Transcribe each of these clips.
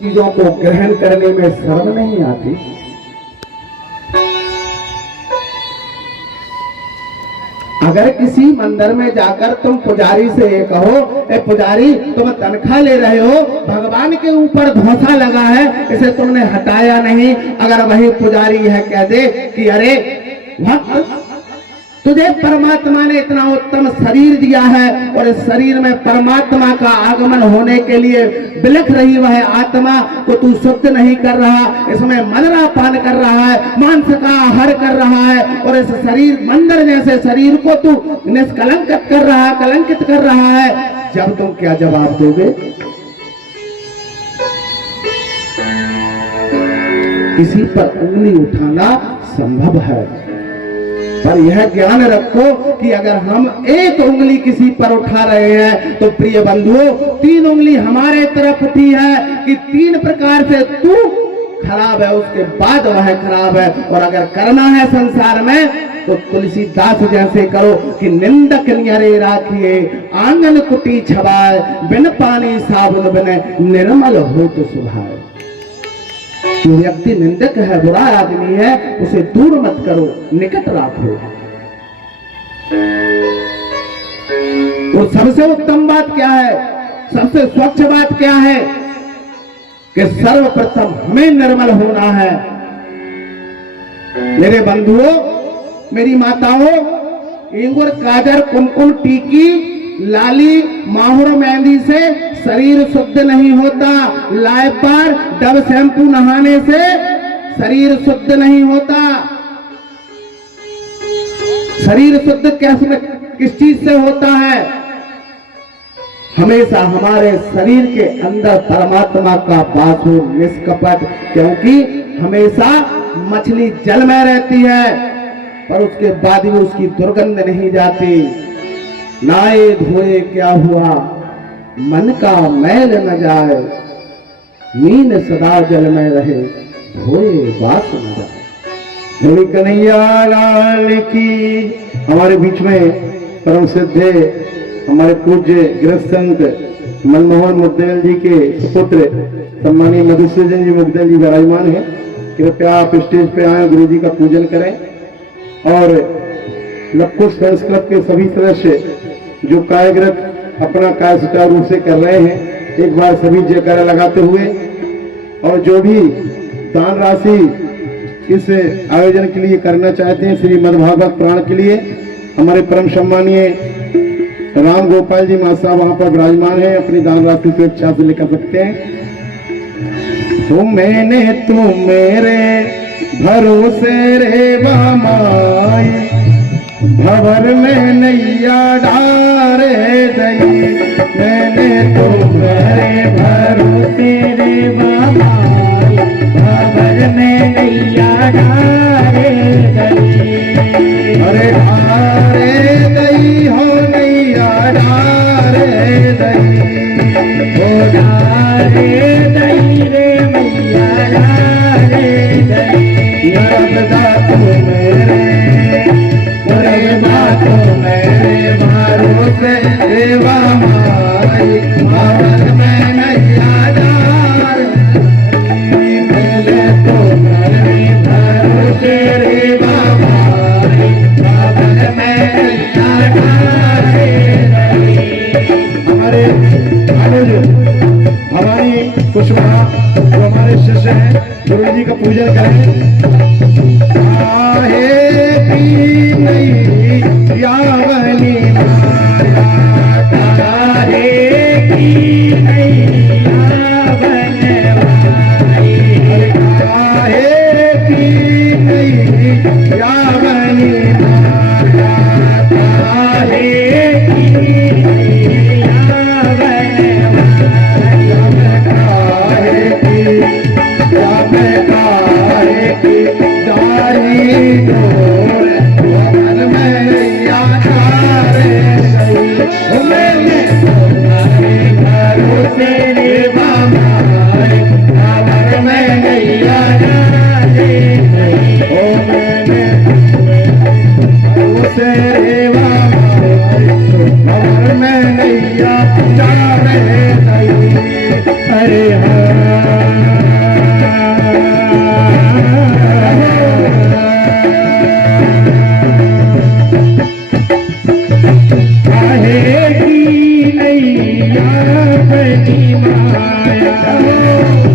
चीजों को ग्रहण करने में शर्म नहीं आती। अगर किसी मंदिर में जाकर तुम पुजारी से ये कहो, ए पुजारी तुम तनख्वाह ले रहे हो, भगवान के ऊपर धोखा लगा है, इसे तुमने हटाया नहीं। अगर वही पुजारी यह कह दे कि अरे भक्त, तुझे परमात्मा ने इतना उत्तम शरीर दिया है और इस शरीर में परमात्मा का आगमन होने के लिए बिलख रही वह आत्मा को तू शुद्ध नहीं कर रहा, इसमें मदरा पान कर रहा है, मांस का आहार कर रहा है और इस शरीर मंदिर जैसे शरीर को तू निष्कलंकित कर रहा है, कलंकित कर रहा है। जब तुम क्या जवाब दोगे? किसी पर उंगली उठाना संभव है, पर यह ज्ञान रखो कि अगर हम एक उंगली किसी पर उठा रहे हैं तो प्रिय बंधुओं, तीन उंगली हमारे तरफ उठी है कि तीन प्रकार से तू खराब है, उसके बाद वह खराब है। और अगर करना है संसार में तो तुलसीदास जैसे करो कि निंदक नियरे राखिए, आंगन कुटी छवाए, बिन पानी साबुन बिन निर्मल हो तो सुभाए। जो व्यक्ति निंदक है, बुरा आदमी है, उसे दूर मत करो, निकट राखो। और सबसे उत्तम बात क्या है, सबसे स्वच्छ बात क्या है कि सर्वप्रथम हमें निर्मल होना है। मेरे बंधुओं, मेरी माताओं, इंगुर काजर कुमकुम टीकी लाली माहुर मेहंदी से शरीर शुद्ध नहीं होता, लाइपार डब शैम्पू नहाने से शरीर शुद्ध नहीं होता। शरीर शुद्ध कैसे, किस चीज से होता है? हमेशा हमारे शरीर के अंदर परमात्मा का वास हो, निष्कपट। क्योंकि हमेशा मछली जल में रहती है पर उसके बाद भी उसकी दुर्गंध नहीं जाती। नाए धोए क्या हुआ, मन का मैल न जाए, मीन सदा जल में रहे, धोए बात न जाए। बोली कन्हैया लाल की। हमारे बीच में परम सिद्ध हमारे पूज्य गृह संत मनमोहन मुग्दल जी के सुपुत्र सम्मानीय मधुसूदन जी मुग्दल जी विराजमान है। कृपया आप स्टेज पे आए, गुरु जी का पूजन करें। और लवकुश फ्रेंड्स क्लब के सभी सदस्य जो कार्यरत अपना कार्य सुचारू रूप से कर रहे हैं, एक बार सभी जयकारा लगाते हुए, और जो भी दान राशि इस आयोजन के लिए करना चाहते हैं, श्रीमद् भागवत पुराण के लिए, हमारे परम सम्मानीय राम गोपाल जी मां साहब वहां पर विराजमान है, अपनी दान राशि स्वेच्छा से लेकर सकते हैं। तो मैंने तू मेरे भरोसे रे माई, भवर में नैया डारे दई, मैंने तो मेरे भरोसे रे माई, भवर में नैया डारे दई। अरे डारे दई हो नैया डारे दई, हो डारे दई रे मैया डारे दई। नर्मदा तू मेरे मेरे भरोसे रेवा माई, भवन में नैया डार, मेरे तो मेरे भरोसे रेवा माई, भवन में नैया डार। हमारे अनुज भवानी कुशवाहा जो हमारे शिष्य हैं, गुरु जी का पूजन करें। यावनी माया तारे की नैया बनवाई, काहे की नैया बनी माया, काहे की नैया बनवाई। काहे की दारी डोर भवन में यादारे गई, मैंने तुम्हारे भरोसे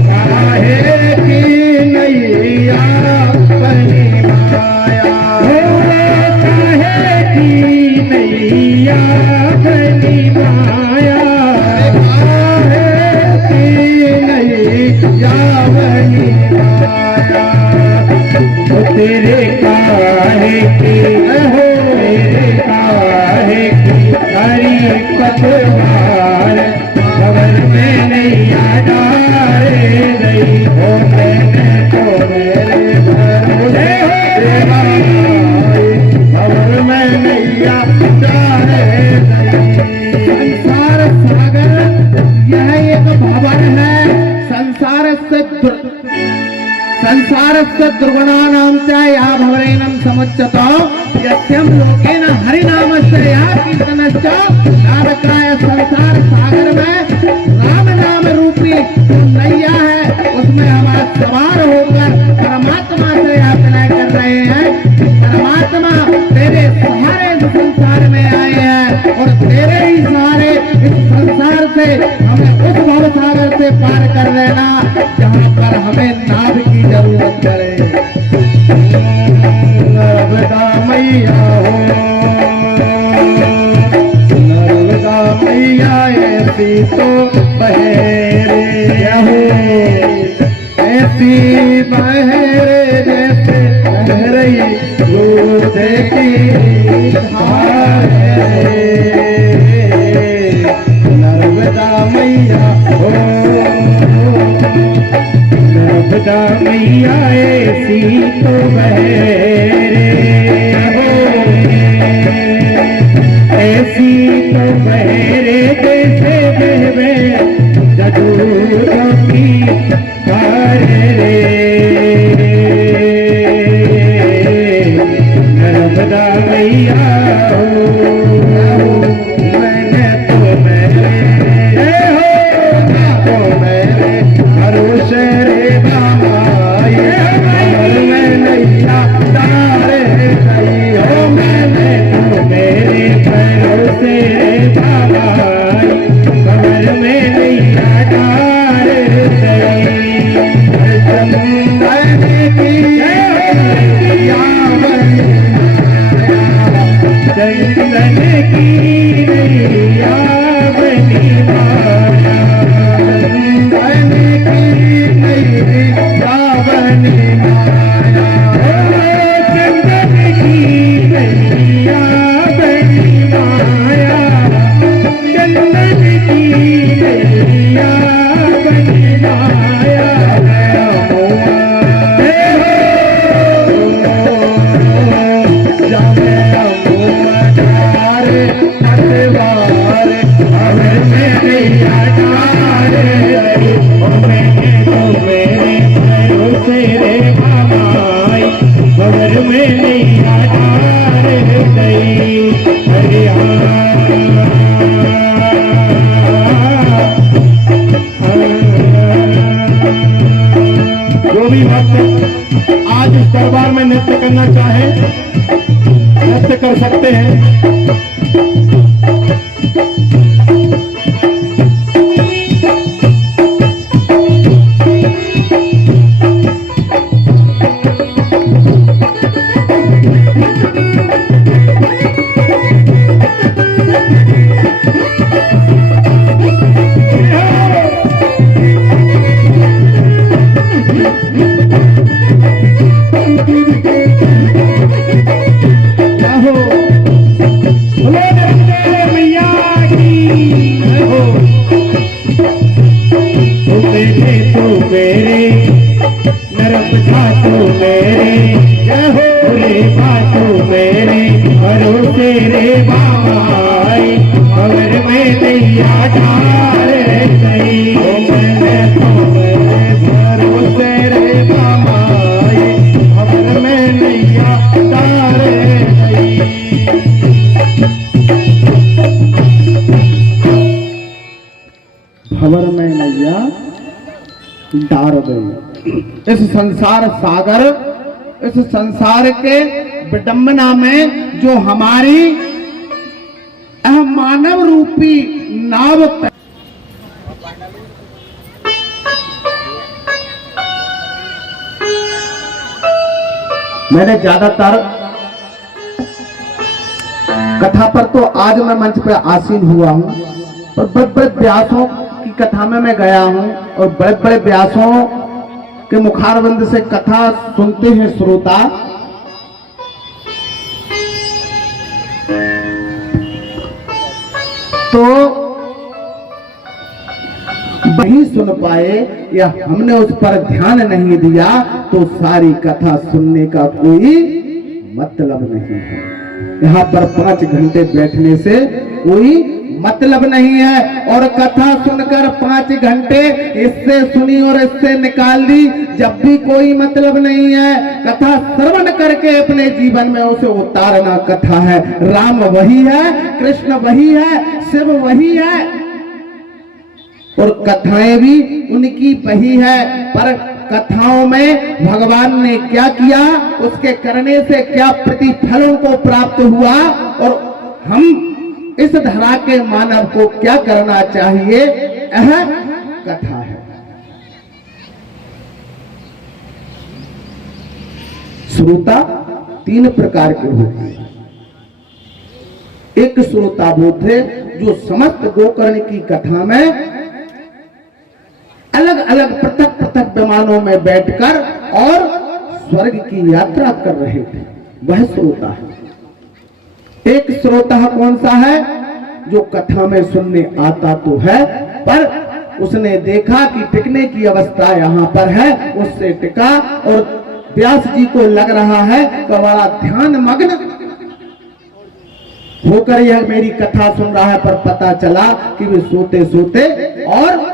काहे की नैया बनी माया, काहे की नैया बनी माया, काहे की नैया बनी माया, तेरे काहे की हो, तेरे काहे की हरी पतवार खबर में नैया डाले गई हो, मैंने तो मेरे भरोसे खबर में नैया डाले गई। संसार सागर यह एक भवन है। संसारस्य दुर्गुणानां च या भवरेणं समुच्यते यस्यं लोकेन हरिनामस्य या कीर्तनश्च नारकाय। संसार सागर में राम नाम रूपी जो नैया है उसमें हम आज सवार होकर परमात्मा से यात्रा कर रहे हैं। परमात्मा तेरे सहारे इस संसार में आए हैं और तेरे ही सहारे इस संसार से हमें उस भव सागर से पार कर देना जहाँ पर हमें नाव की जरूरत पड़े। नर्मदा मैया हो, नर्मदा मैया ऐसी तो बहरे हो, ऐसी बहरे जैसे बह रही दूध की धार है। नर्मदा मैया हो, नर्मदा मैया ऐसी तो बहरे हो, ऐसी तो बहरे जैसे बहवे दूधों की धार रे। नर्मदा मैया हो, मैंने तो मेरे हो ना तो मेरे भरोसे रे बामाई, और मैं नैया डाले गई हो, मैंने तो मेरे भरोसे रे बामाई, खबर में नैया डाले गई। चंदन की नैया बनी माया, चंदन की नैया बनी माया, चंदन की नैया बनी माया, चंदन की नैया बनी माया, चंदन की नैया बनी माया। खबर में नैया डाले गई। जो भी भक्त आज इस दरबार में नृत्य करना चाहे नृत्य कर सकते हैं। खबर में नैया डार गई। इस संसार सागर, इस संसार के विडंबना में जो हमारी मानव रूपी नाव मैंने ज्यादातर कथा पर तो आज मैं मंच पे आसीन हुआ हूं, पर बड़े बड़े व्यासों की कथा में मैं गया हूं और बड़े बड़े व्यासों के मुखारबंद से कथा सुनते हैं श्रोता। तो नहीं सुन पाए या हमने उस पर ध्यान नहीं दिया तो सारी कथा सुनने का कोई मतलब नहीं है। यहाँ पर 5 घंटे बैठने से कोई मतलब नहीं है। और कथा सुनकर 5 घंटे इससे सुनी और इससे निकाल दी, जब भी कोई मतलब नहीं है। कथा श्रवण करके अपने जीवन में उसे उतारना कथा है। राम वही है, कृष्ण वही है, शिव वही है और कथाएं भी उनकी वही है। पर कथाओं में भगवान ने क्या किया, उसके करने से क्या प्रतिफलों को प्राप्त हुआ और हम इस धरा के मानव को क्या करना चाहिए, यह कथा है। श्रोता 3 प्रकार के होते हैं। एक श्रोता वो थे जो समस्त गोकर्ण की कथा में अलग अलग पृथक पृथक विमानों में बैठकर और स्वर्ग की यात्रा कर रहे थे, वह श्रोता है। एक श्रोता कौन सा है, जो कथा में सुनने आता तो है पर उसने देखा कि टिकने की अवस्था यहाँ पर है, उससे टिका और व्यास जी को लग रहा है कि बड़ा ध्यान मग्न होकर यह मेरी कथा सुन रहा है, पर पता चला कि वे सोते सोते और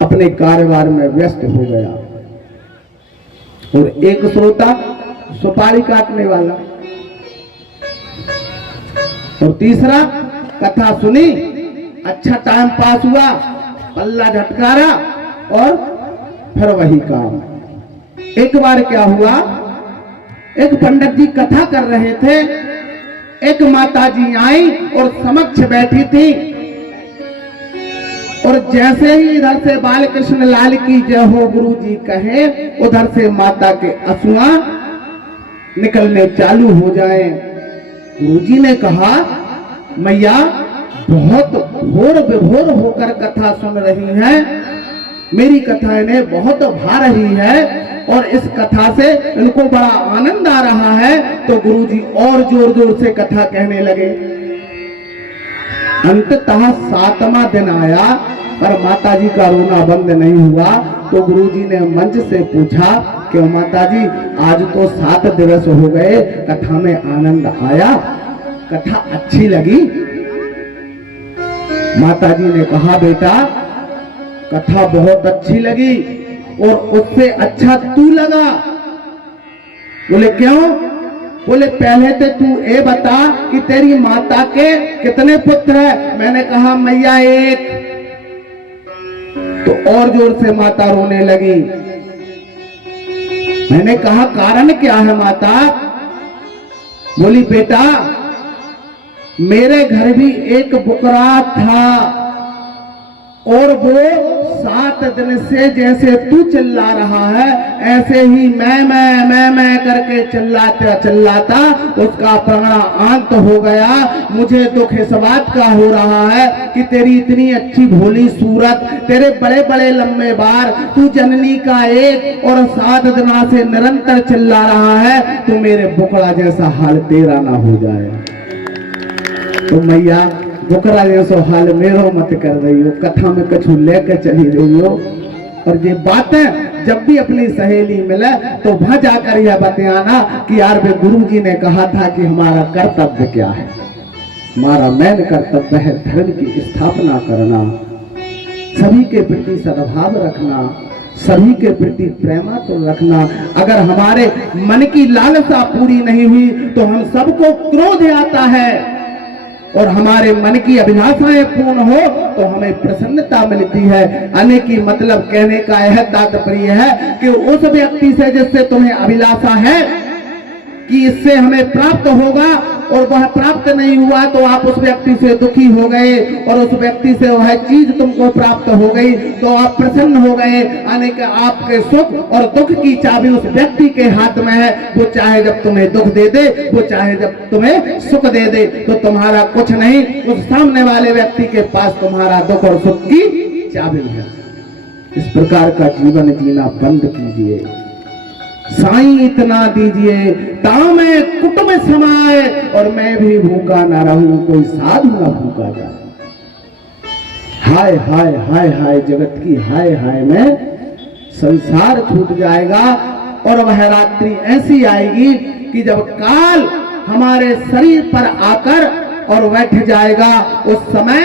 अपने कारोबार में व्यस्त हो गया। और एक श्रोता सुपारी काटने वाला और तीसरा कथा सुनी, अच्छा टाइम पास हुआ, पल्ला झटकारा और फिर वही काम। एक बार क्या हुआ, एक पंडित जी कथा कर रहे थे, एक माता जी आई और समक्ष बैठी थी और जैसे ही इधर से बाल कृष्ण लाल की जय हो गुरु जी कहे, उधर से माता के अश्रुआ निकलने चालू हो जाए। गुरुजी ने कहा, मैया बहुत घोर विभोर होकर कथा सुन रही हैं, मेरी कथा इन्हें बहुत भा रही है और इस कथा से इनको बड़ा आनंद आ रहा है। तो गुरुजी और जोर जोर से कथा कहने लगे। अंततः 7वां दिन आया पर माता जी का रोना बंद नहीं हुआ। तो गुरुजी ने मंच से पूछा कि माता जी, आज तो 7 दिवस हो गए, कथा में आनंद आया, कथा अच्छी लगी? माता जी ने कहा, बेटा कथा बहुत अच्छी लगी और उससे अच्छा तू लगा। बोले क्यों? बोले पहले तो तू ये बता कि तेरी माता के कितने पुत्र है? मैंने कहा मैया 1। तो और जोर से माता रोने लगी। मैंने कहा कारण क्या है माता? बोली बेटा मेरे घर भी एक बुकरा था और वो 7 दिन से जैसे तू चिल्ला रहा है ऐसे ही मैं करके चिल्लाता उसका प्राणांत हो गया। मुझे दुख इस बात का हो रहा है कि तेरी इतनी अच्छी भोली सूरत, तेरे बड़े बड़े लंबे बार, तू जननी का एक और 7 दिनों से निरंतर चिल्ला रहा है, तो मेरे बुकड़ा जैसा हाल तेरा ना हो जाए। तो मैया बुकरा जैसो हाल मेरो मत कर रही हो, कथा में कछु लेकर चली रही हो। और ये बातें जब भी अपनी सहेली मिले तो वहां जाकर यह बताना कि यार वे गुरुजी ने कहा था कि हमारा कर्तव्य क्या है। हमारा मेन कर्तव्य है धर्म की स्थापना करना, सभी के प्रति सद्भाव रखना, सभी के प्रति प्रेमातुर रखना। अगर हमारे मन की लालसा पूरी नहीं हुई तो हम सबको क्रोध आता है और हमारे मन की अभिलाषाएं पूर्ण हो तो हमें प्रसन्नता मिलती है। आने की मतलब कहने का यह तात्पर्य है कि उस व्यक्ति से जिससे तुम्हें अभिलाषा है कि इससे हमें प्राप्त होगा और वह प्राप्त नहीं हुआ तो आप उस व्यक्ति से दुखी हो गए और उस व्यक्ति से वह चीज तुमको प्राप्त हो गई तो आप प्रसन्न हो गए। आने के आपके सुख और दुख की चाबी उस व्यक्ति के हाथ में है। वो चाहे जब तुम्हें दुख दे दे, वो चाहे जब तुम्हें सुख दे दे, तो तुम्हारा कुछ नहीं, उस सामने वाले व्यक्ति के पास तुम्हारा दुख और सुख की चाबी है। इस प्रकार का जीवन जीना बंद कीजिए। साईं इतना दीजिए तामे कुटुंब समाए और मैं भी भूखा ना रहूं, कोई साधु ना भूखा जाए। हाय हाय हाय हाय जगत की हाय हाय में संसार छूट जाएगा और वह रात्रि ऐसी आएगी कि जब काल हमारे शरीर पर आकर और बैठ जाएगा, उस समय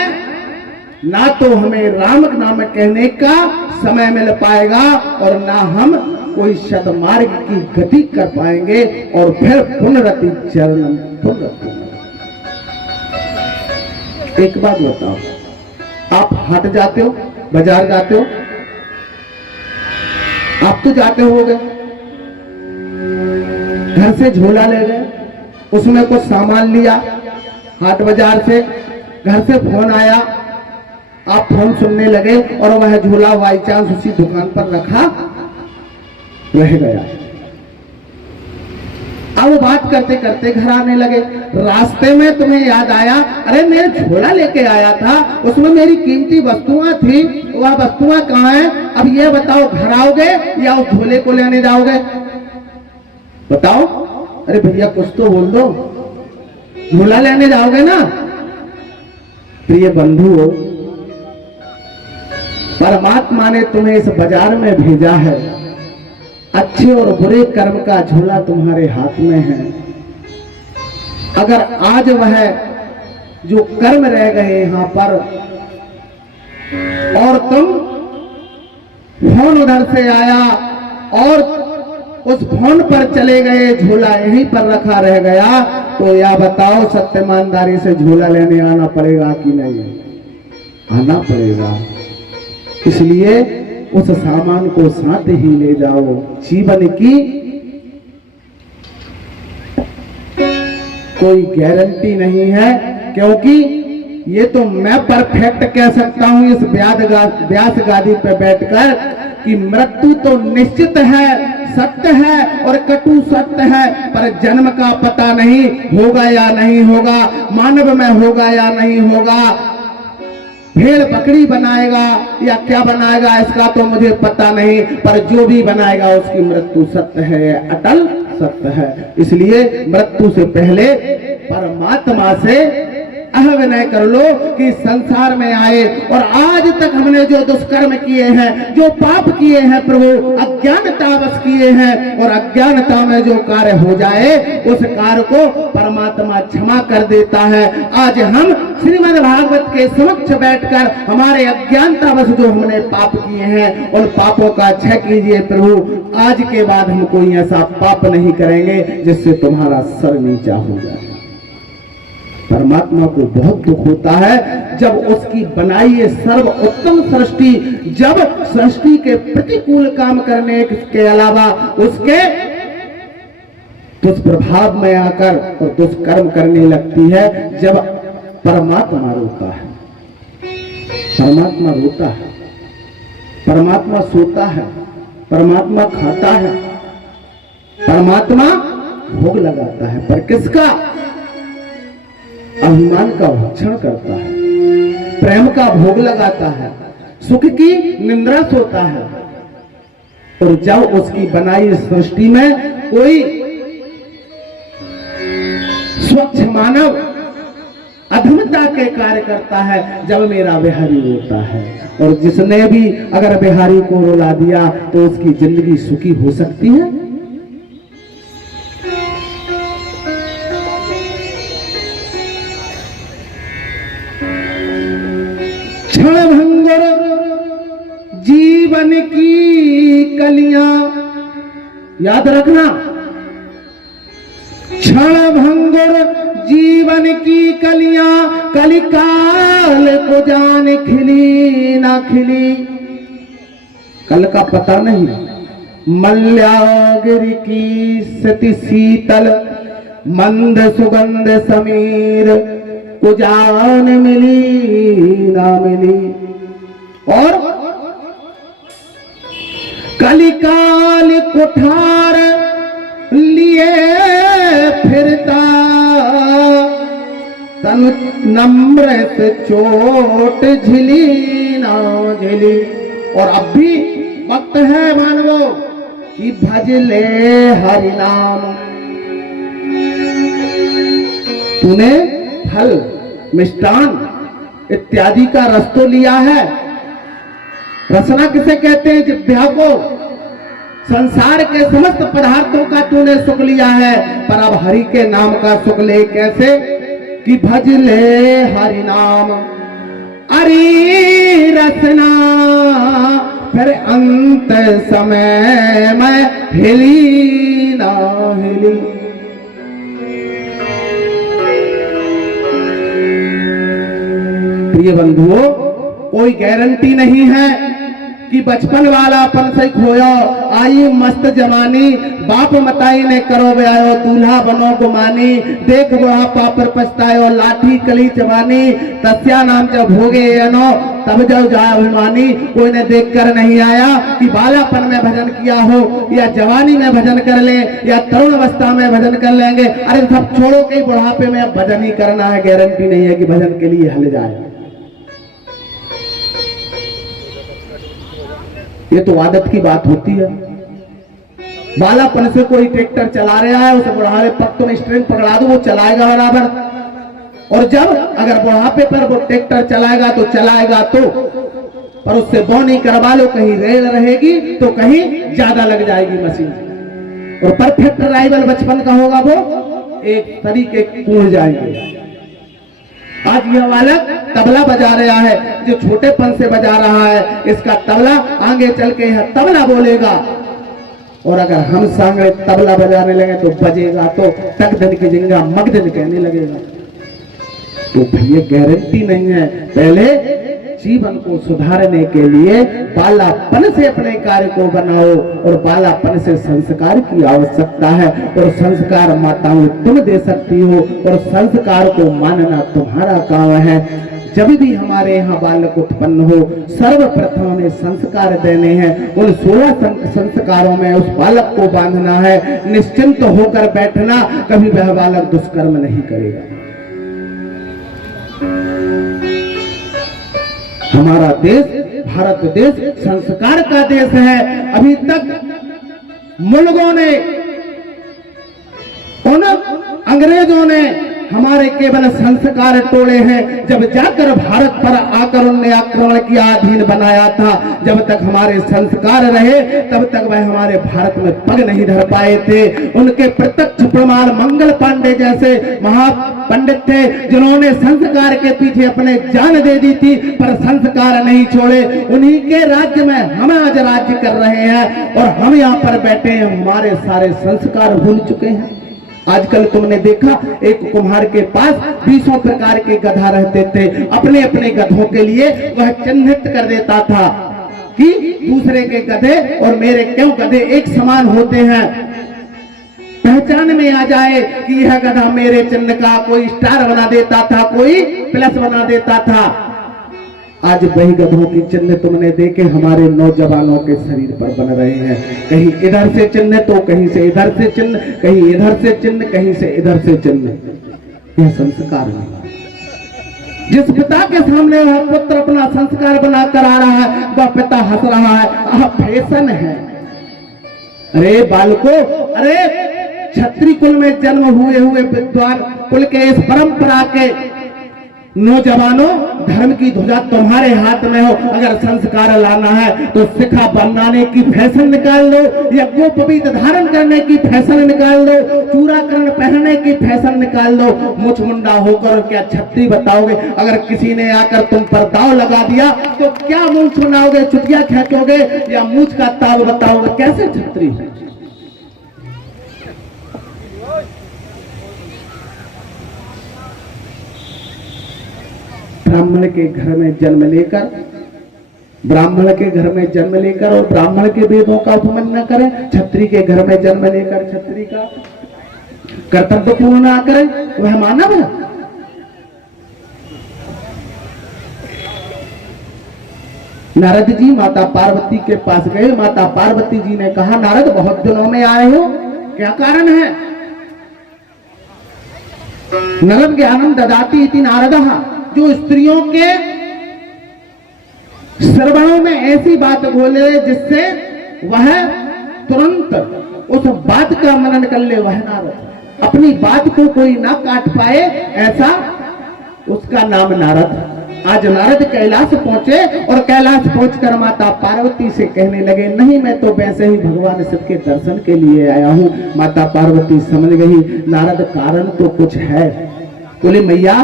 ना तो हमें राम नाम कहने का समय मिल पाएगा और ना हम कोई सतमार्ग की गति कर पाएंगे और फिर पुनरति चरणम पुनरति। एक बात बताओ, आप हाट जाते हो, बाजार जाते हो, आप तो जाते होगे, घर से झोला ले गए, उसमें कुछ सामान लिया हाट बाजार से, घर से फोन आया, आप फोन सुनने लगे और वह झोला बाई चांस उसी दुकान पर रखा रह गया। अब बात करते करते घर आने लगे, रास्ते में तुम्हें याद आया, अरे मैं झोला लेके आया था, उसमें मेरी कीमती वस्तुएं थी, वह वस्तुएं कहाँ हैं? अब ये बताओ, घर आओगे या उस झोले को लेने जाओगे? बताओ। अरे भैया कुछ तो बोल दो, झोला लेने जाओगे ना? प्रिय बंधुओं, परमात्मा ने तुम्हें इस बाजार में भेजा है, अच्छे और बुरे कर्म का झोला तुम्हारे हाथ में है। अगर आज वह जो कर्म रह गए यहां पर और तुम फोन उधर से आया और उस फोन पर चले गए, झोला यहीं पर रखा रह गया, तो या बताओ सत्य ईमानदारी से झोला लेने आना पड़ेगा कि नहीं? आना पड़ेगा। इसलिए उस सामान को साथ ही ले जाओ। जीवन की कोई गारंटी नहीं है, क्योंकि ये तो मैं परफेक्ट कह सकता हूं इस व्यास गादी पर बैठकर कि मृत्यु तो निश्चित है, सत्य है और कटु सत्य है, पर जन्म का पता नहीं होगा या नहीं होगा, मानव में होगा या नहीं होगा, भेड़ बकरी बनाएगा या क्या बनाएगा इसका तो मुझे पता नहीं, पर जो भी बनाएगा उसकी मृत्यु सत्य है, अटल सत्य है। इसलिए मृत्यु से पहले परमात्मा से अहविनय कर लो कि संसार में आए और आज तक हमने जो दुष्कर्म किए हैं, जो पाप किए हैं प्रभु, अज्ञानतावश किए हैं, और अज्ञानता में जो कार्य हो जाए उस कार्य को परमात्मा क्षमा कर देता है। आज हम श्रीमद् भागवत के समक्ष बैठकर हमारे अज्ञानतावश जो हमने पाप किए हैं उन पापों का क्षय कीजिए प्रभु। आज के बाद हम कोई ऐसा पाप नहीं करेंगे जिससे तुम्हारा सर नीचा हो जाए। परमात्मा को बहुत दुख होता है जब उसकी बनाई ये सर्व उत्तम सृष्टि, जब सृष्टि के प्रतिकूल काम करने के अलावा उसके दुष्प्रभाव में आकर और दुष्कर्म करने लगती है। जब परमात्मा रोता है, परमात्मा रोता है, परमात्मा सोता है, परमात्मा खाता है, परमात्मा भोग लगाता है, पर किसका? अभिमान का भक्षण करता है, प्रेम का भोग लगाता है, सुख की निंदा सोता है। और जब उसकी बनाई सृष्टि में कोई स्वच्छ मानव अधमता के कार्य करता है, जब मेरा बिहारी रोता है, और जिसने भी अगर बिहारी को रुला दिया तो उसकी जिंदगी सुखी हो सकती है? क्षणभंगुर जीवन की कलियां, याद रखना, क्षणभंगुर जीवन की कलियां, कलिकाल को जान खिली ना खिली, कल का पता नहीं। मल्यागिरी की सती शीतल मंद सुगंध समीर को जान मिली ना मिली। और कलिकाल कुठार लिए फिरता तन नम्र से चोट झिली ना झिली। और अब भी वक्त है मानवो कि भज ले हरि नाम। तूने फल मिष्टान इत्यादि का रस तो लिया है। रसना किसे कहते हैं? जिह्वा को। संसार के समस्त पदार्थों का तूने सुख लिया है, पर अब हरि के नाम का सुख ले कैसे? कि भज ले हरि नाम। अरे रसना फिर अंत समय में हिली ना हिली। प्रिय बंधुओं, कोई गारंटी नहीं है कि बचपन वाला अपन से खोयो आई मस्त जवानी। बाप मताई ने करो ब्यायो दूल्हा बनो गुमानी। देख बुढ़ापा पर पछतायो लाठी कली जवानी। तस्या नाम जब भोगे एनो तब जब जाए अभिमानी। कोई ने देख कर नहीं आया कि बालापन में भजन किया हो या जवानी में भजन कर ले या तरुण अवस्था में भजन कर लेंगे। अरे सब छोड़ो के बुढ़ापे में अब भजन ही करना है। गारंटी नहीं है कि भजन के लिए हल जाए। ये तो आदत की बात होती है। बालापन से कोई ट्रैक्टर चला रहा है, उसे बुढ़ापे पक तुम स्ट्रिंग पकड़ा दो, वो चलाएगा बराबर। और जब अगर बुढ़ापे पर वो ट्रैक्टर चलाएगा तो चलाएगा तो, पर उससे बोनी करवा लो, कहीं रेल रहेगी तो कहीं ज्यादा लग जाएगी मशीन। और परफेक्ट ड्राइवर बचपन का होगा वो एक तरीके कूद जाएंगे। आज यह बालक तबला बजा रहा है, जो छोटेपन से बजा रहा है, इसका तबला आगे चल के यह तबला बोलेगा। और अगर हम सांगे तबला बजाने लगे तो बजेगा तो तक दिन की जिंगा मगदन कहने लगेगा। तो भैया गारंटी नहीं है। पहले जीवन को सुधारने के लिए बालापन से अपने कार्य को बनाओ, और बालापन से संस्कार की आवश्यकता है। और संस्कार माताओं तुम दे सकती हो, और संस्कार को मानना तुम्हारा काम है। जब भी हमारे यहाँ बालक उत्पन्न हो, सर्वप्रथम उन्हें संस्कार देने हैं। उन 16 संस्कारों में उस बालक को बांधना है। निश्चिंत होकर बैठना, कभी वह बालक दुष्कर्म नहीं करेगा। हमारा देश भारत देश संस्कार का देश है। अभी तक मुल्कों ने, उन अंग्रेजों ने हमारे केवल संस्कार तोड़े हैं। जब जाकर भारत पर आकर उन्होंने आक्रमण किया, अधीन बनाया था, जब तक हमारे संस्कार रहे तब तक वह हमारे भारत में पग नहीं धर पाए थे। उनके प्रत्यक्ष प्रमाण मंगल पांडे जैसे महापंडित थे, जिन्होंने संस्कार के पीछे अपने जान दे दी थी, पर संस्कार नहीं छोड़े। उन्हीं के राज्य में हम आज राज्य कर रहे हैं, और हम यहाँ पर बैठे हैं, हमारे सारे संस्कार भूल चुके हैं। आजकल तुमने देखा, एक कुम्हार के पास 20 प्रकार के गधा रहते थे। अपने अपने गधों के लिए वह चिन्हित कर देता था कि दूसरे के गधे और मेरे क्यों गधे एक समान होते हैं, पहचान में आ जाए कि यह गधा मेरे चिन्ह का। कोई स्टार बना देता था, कोई प्लस बना देता था। आज वही गधों की चिन्ह तुमने देखे हमारे नौजवानों के शरीर पर बन रहे हैं। कहीं इधर से चिन्ह तो कहीं से इधर से चिन्ह, कहीं इधर से चिन्ह, कहीं से इधर से चिन्ह। यह संस्कार नहीं। जिस पिता के सामने वह पुत्र अपना संस्कार बनाकर आ रहा है, वह पिता हंस रहा है, आह फैशन है। अरे बालको, अरे क्षत्रिय कुल में जन्म हुए विद्वान कुल के इस परंपरा के नौजवानों, धर्म की ध्वजा तुम्हारे हाथ में हो। अगर संस्कार लाना है तो शिखा बनाने की फैशन निकाल लो, या गोपवीत धारण करने की फैशन निकाल लो, चूड़ाकरण पहनने की फैशन निकाल लो। मुछ मुंडा होकर क्या छत्री बताओगे? अगर किसी ने आकर तुम पर दाव लगा दिया तो क्या मुंह सुनाओगे, चुटिया खींचोगे, या मूछ का ताव बताओगे? कैसे छत्री? ब्राह्मण के घर में जन्म लेकर, ब्राह्मण के घर में जन्म लेकर और ब्राह्मण के वेदों का अपमान न करें। छत्री के घर में जन्म लेकर छत्री का कर्तव्य पूर्ण ना करे वह मानव है? नारद जी माता पार्वती के पास गए। माता पार्वती जी ने कहा, नारद बहुत दिनों में आए हो, क्या कारण है? नरम ज्ञानम ददाती इति नारदः, जो स्त्रियों के श्रवणों में ऐसी बात बोले जिससे वह तुरंत उस बात का मनन कर ले, वह नारद। अपनी बात को कोई ना काट पाए, ऐसा उसका नाम नारद। आज नारद कैलाश पहुंचे और कैलाश पहुंचकर माता पार्वती से कहने लगे, नहीं मैं तो वैसे ही भगवान शिव के दर्शन के लिए आया हूं। माता पार्वती समझ गई, नारद कारण तो कुछ है। बोले, मैया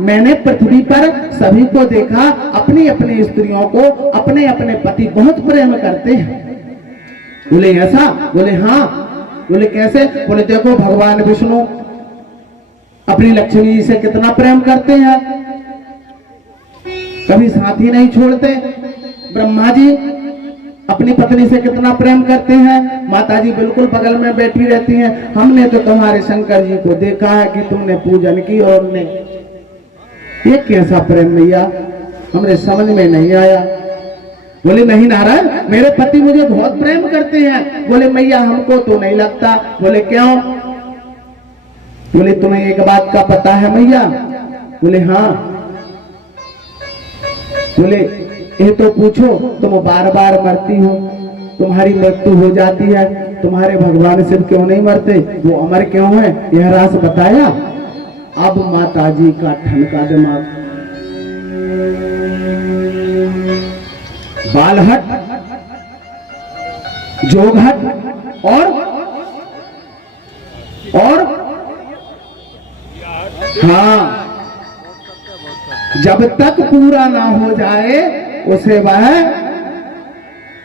मैंने पृथ्वी पर सभी को देखा, अपनी अपनी स्त्रियों को अपने अपने पति बहुत प्रेम करते हैं। बोले ऐसा? बोले हाँ। बोले कैसे? बोले देखो भगवान विष्णु अपनी लक्ष्मी जी से कितना प्रेम करते हैं, कभी साथी नहीं छोड़ते। ब्रह्मा जी अपनी पत्नी से कितना प्रेम करते हैं, माता जी बिल्कुल बगल में बैठी रहती हैं। हमने तो तुम्हारे शंकर जी को देखा है कि तुमने पूजन की और ने ये कैसा प्रेम मैया, हमने समझ में नहीं आया। बोले नहीं नारायण, मेरे पति मुझे बहुत प्रेम करते हैं। बोले मैया हमको तो नहीं लगता। बोले क्यों? बोले तुम्हें एक बात का पता है मैया? बोले हाँ। बोले ये तो पूछो, तुम बार बार मरती हो, तुम्हारी मृत्यु हो जाती है, तुम्हारे भगवान शिव क्यों नहीं मरते, वो अमर क्यों है, यह रास बताया। अब माता जी का ठनका दिमाग, बालहट, जोगहट और हाँ, जब तक पूरा ना हो जाए उसे वह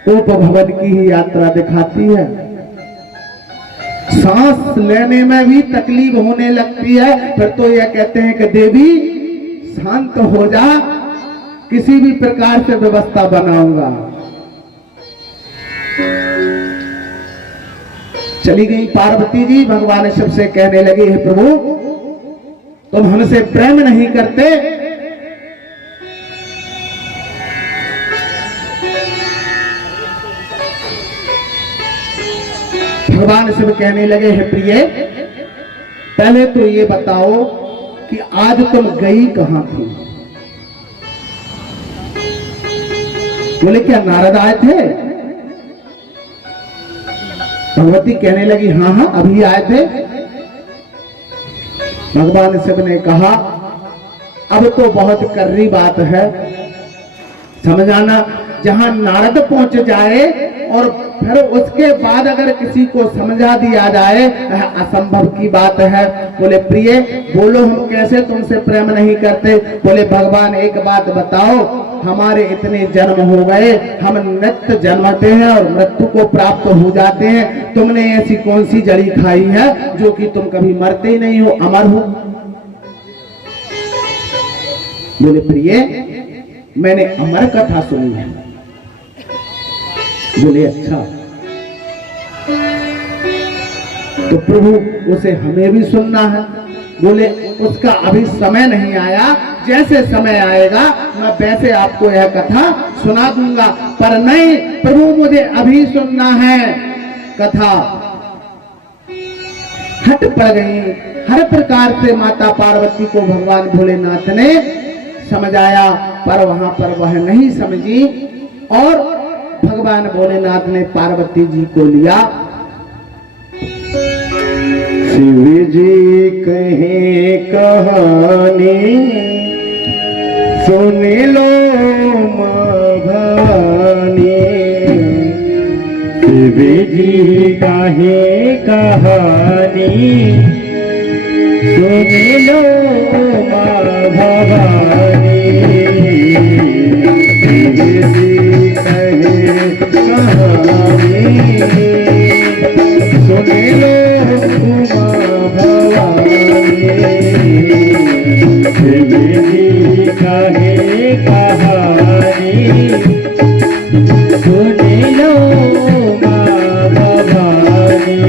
कोप भवन की ही यात्रा दिखाती है। सांस लेने में भी तकलीफ होने लगती है, फिर तो यह कहते हैं कि देवी शांत हो जा, किसी भी प्रकार से व्यवस्था बनाऊंगा। चली गई पार्वती जी, भगवान शिव से कहने लगी, हे प्रभु तुम हमसे प्रेम नहीं करते, भगवान शिव कहने लगे, हे प्रिय पहले तो ये बताओ कि आज तुम गई कहां थी? बोले क्या नारद आए थे? भगवती कहने लगी हाँ हाँ अभी आए थे। भगवान शिव ने कहा अब तो बहुत कर्री बात है, समझाना। जहां नारद पहुंच जाए और फिर उसके बाद अगर किसी को समझा दिया जाए वह असंभव की बात है। बोले प्रिय बोलो हम कैसे तुमसे प्रेम नहीं करते? बोले भगवान एक बात बताओ, हमारे इतने जन्म हो गए, हम नित्य जन्मते हैं और मृत्यु को प्राप्त हो जाते हैं, तुमने ऐसी कौन सी जड़ी खाई है जो कि तुम कभी मरते ही नहीं हो, अमर हो? बोले प्रिय मैंने अमर कथा सुनी है। बोले अच्छा, तो प्रभु उसे हमें भी सुनना है। बोले उसका अभी समय नहीं आया, जैसे समय आएगा मैं वैसे आपको यह कथा सुना दूंगा, पर नहीं प्रभु मुझे अभी सुनना है कथा। हट पड़ गई। हर प्रकार से माता पार्वती को भगवान भोलेनाथ ने समझाया, पर वहां पर वह नहीं समझी और भगवान भोलेनाथ ने पार्वती जी को लिया। शिव जी कहे कहानी सुन लो माँ भवानी, शिव जी कहे कहानी सुन लो माँ भवानी, शिव जी कहे कहानी सुन लो माँ भवानी, शिव जी कहे कहानी सुन लो माँ भवानी।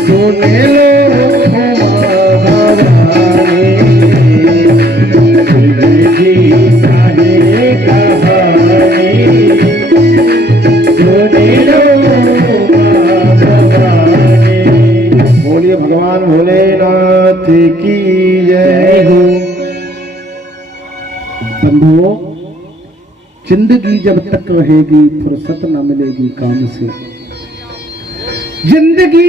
सुने लो बोलिए भगवान भोलेनाथ की जय हो। बंधुओं, जिंदगी जब तक रहेगी फुर्सत न मिलेगी काम से। जिंदगी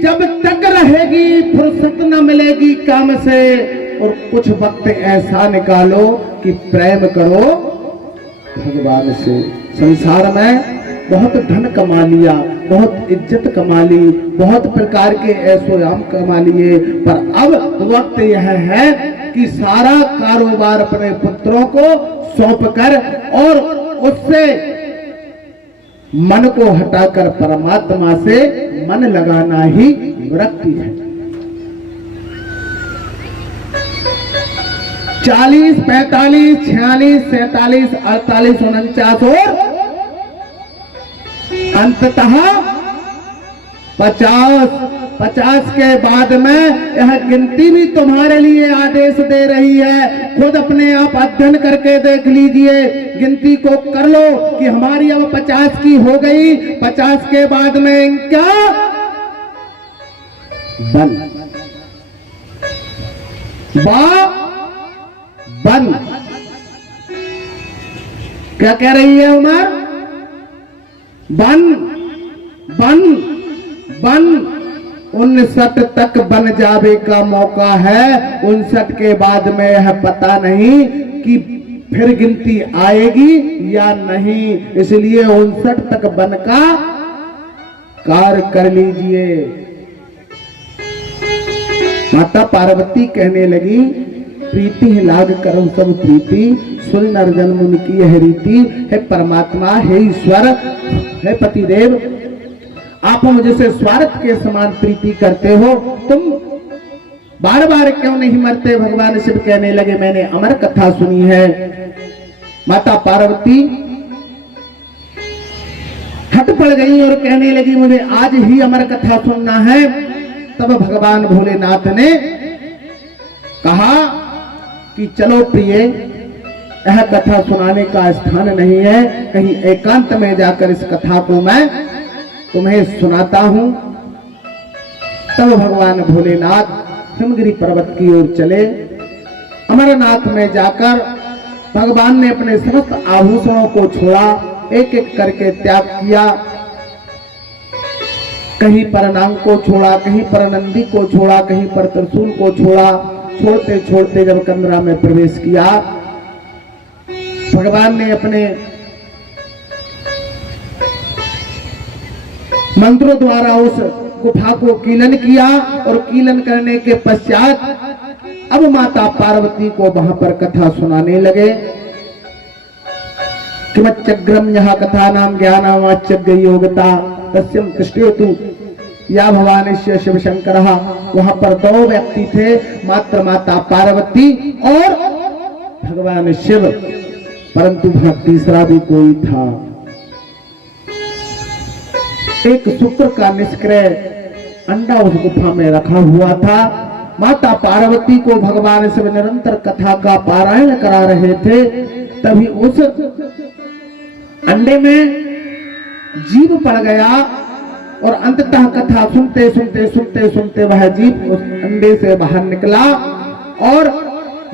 जब तक रहेगी फुर्सत न मिलेगी काम से। और कुछ वक्त ऐसा निकालो कि प्रेम करो भगवान से। संसार में बहुत धन कमा लिया, बहुत इज्जत कमा ली, बहुत प्रकार के ऐशोआराम कमा लिए, पर अब वक्त यह है कि सारा कारोबार अपने पुत्रों को सौंपकर और उससे मन को हटाकर परमात्मा से मन लगाना ही विरक्ति है। 40, 45, 46, 47, 48, 49 और अंततः 50 के बाद में यह गिनती भी तुम्हारे लिए आदेश दे रही है। खुद अपने आप अध्ययन करके देख लीजिए, गिनती को कर लो कि हमारी अब 50 की हो गई। 50 के बाद में क्या बन बन क्या कह रही है उमर? बन बन बन 59 तक बन जावे का मौका है। 59 के बाद में यह पता नहीं कि फिर गिनती आएगी या नहीं, इसलिए 59 तक बन का कार्य कर लीजिए। माता पार्वती कहने लगी, प्रीति लाग करम सब प्रीति, सुन नर जन्म उनकी यह रीति। है परमात्मा, है ईश्वर, है पतिदेव, आप मुझसे स्वार्थ के समान प्रीति करते हो, तुम बार बार क्यों नहीं मरते? भगवान शिव कहने लगे, मैंने अमर कथा सुनी है। माता पार्वती हट पड़ गई और कहने लगी, मुझे आज ही अमर कथा सुनना है। तब भगवान भोलेनाथ ने कहा कि चलो प्रिय, यह कथा सुनाने का स्थान नहीं है, कहीं एकांत में जाकर इस कथा को मैं तुम्हें सुनाता हूं। तब भगवान भोलेनाथ हिमगिरी पर्वत की ओर चले। अमरनाथ में जाकर भगवान ने अपने समस्त आभूषणों को छोड़ा, एक एक करके त्याग किया। कहीं पर नांग को छोड़ा, कहीं पर नंदी को छोड़ा, कहीं पर त्रिशूल को छोड़ा। छोड़ते छोड़ते जब कंदरा में प्रवेश किया, भगवान ने अपने मंत्रों द्वारा उस गुफा को कीलन किया और कीलन करने के पश्चात अब माता पार्वती को वहां पर कथा सुनाने लगे। किमच्चग्रम यह कथा नाम ज्ञानावाच्य योगता तस्यम कृष्णेतु या भवानिश्य शिव शंकर। वहां पर 2 व्यक्ति थे, मात्र माता पार्वती और भगवान शिव, परंतु वहां तीसरा भी कोई था। एक शुक्र का निष्क्रिय अंडा उस गुफा में रखा हुआ था। माता पार्वती को भगवान शिव निरंतर कथा का पारायण करा रहे थे, तभी उस अंडे में जीव पड़ गया और अंततः कथा सुनते सुनते सुनते सुनते वह जीव उस अंडे से बाहर निकला और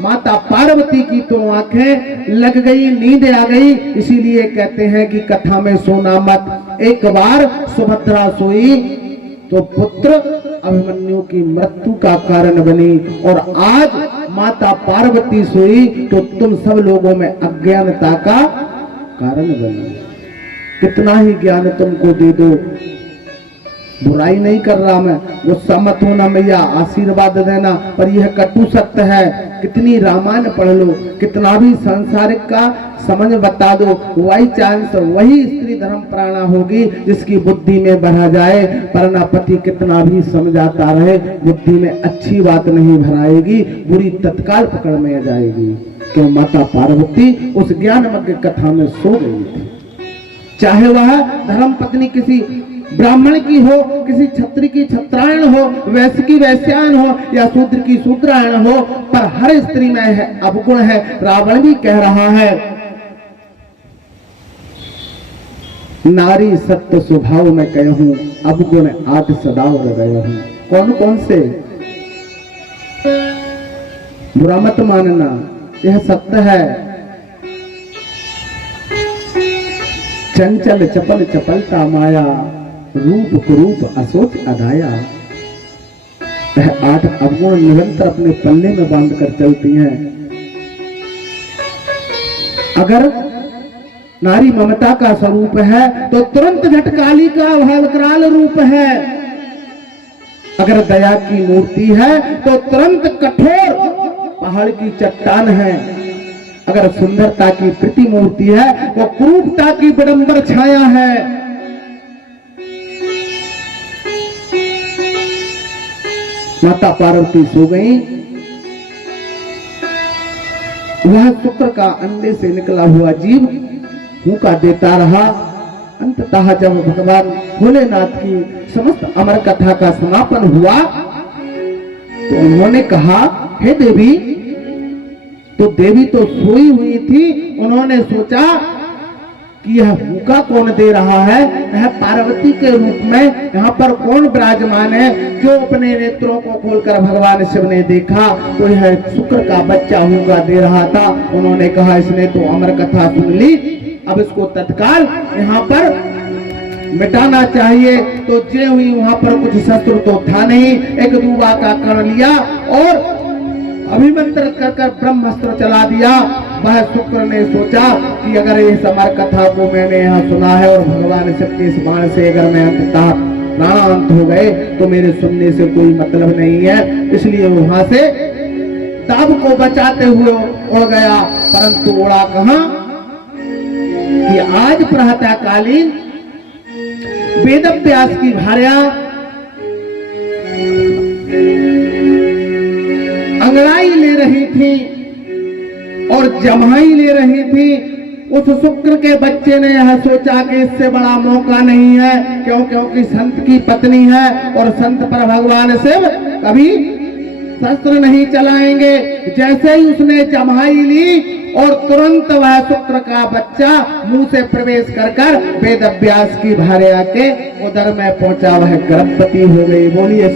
माता पार्वती की तो आंखें लग गई, नींद आ गई। इसीलिए कहते हैं कि कथा में सोना मत। एक बार सुभद्रा सोई तो पुत्र अभिमन्यु की मृत्यु का कारण बनी, और आज माता पार्वती सोई तो तुम सब लोगों में अज्ञानता का कारण बनी। कितना ही ज्ञान तुमको दे दो, बुराई नहीं कर रहा मैं, गुस्सा मत होना मैया, आशीर्वाद देना, पर यह कटु सत्य है। कितनी रामायण पढ़ लो, कितना भी सांसारिक का समझ बता दो, बाई चांस वही स्त्री धर्म प्राणा होगी जिसकी बुद्धि में भरा जाए, वरना पति कितना भी समझाता रहे बुद्धि में अच्छी बात नहीं भराएगी, बुरी तत्काल पकड़ में आ जाएगी। क्यों माता पार्वती उस ज्ञानमग्न कथा में सो गई थी। चाहे वह धर्म पत्नी किसी ब्राह्मण की हो, किसी क्षत्रिय की छत्रायण हो, वैश्य की वैश्यायन हो या शूद्र की शूद्रायण हो, पर हर स्त्री में है अवगुण है। रावण भी कह रहा है नारी सत्य स्वभाव में कहूं, अवगुण आदि सदाव गए हूं। कौन कौन से? बुरा मत मानना, यह सत्य है। चंचल चपल चपलता माया, रूप कुरूप असोच अदाया। यह 8 अवगुण निरंतर अपने पल्ले में बांध कर चलती हैं। अगर नारी ममता का स्वरूप है तो तुरंत झटकाली का भवकराल रूप है। अगर दया की मूर्ति है तो तुरंत कठोर पहाड़ की चट्टान है। अगर सुंदरता की प्रतिमूर्ति है वो क्रूरता की विडंबर छाया है। माता पार्वती सो गई। वह शुक्र का अंडे से निकला हुआ जीव हुक्का देता रहा। अंततः जब भगवान भोलेनाथ की समस्त अमर कथा का समापन हुआ तो उन्होंने कहा हे देवी, तो देवी तो सोई हुई थी। उन्होंने सोचा कि यह हुक्का कौन दे रहा है, यह पार्वती के रूप में यहाँ पर कौन विराजमान है। जो अपने नेत्रों को खोलकर भगवान शिव ने देखा तो यह शुक्र का बच्चा हुक्का दे रहा था। उन्होंने कहा इसने तो अमर कथा सुन ली, अब इसको तत्काल यहाँ पर मिटाना चाहिए। तो जे हुई वहां पर कुछ शस्त्र तो था नहीं, एक दूबा का कण लिया और अभिमंत्रित कर ब्रह्मास्त्र चला दिया। वह शुक्र ने सोचा कि अगर इस अमर कथा को मैंने यहाँ सुना है और भगवान शिव के इस बाण से अगर मैं अंततः प्राणांत हो गए तो मेरे सुनने से कोई मतलब नहीं है। इसलिए वहां से ताब को बचाते हुए उड़ गया। परंतु उड़ा कहां कि आज प्रातःकालीन वेद व्यास की भार्या अंगड़ाई ले रही थी और जमाई ले रही थी। उस शुक्र के बच्चे ने यह सोचा कि इससे बड़ा मौका नहीं है, क्योंकि संत की पत्नी है और संत पर भगवान शिव कभी शस्त्र नहीं चलाएंगे। जैसे ही उसने जमाई ली और तुरंत वह शुक्र का बच्चा मुंह से प्रवेश कर वेद व्यास की भार्या के उदर में पहुंचा, वह गर्भवती हो गई। बोलिए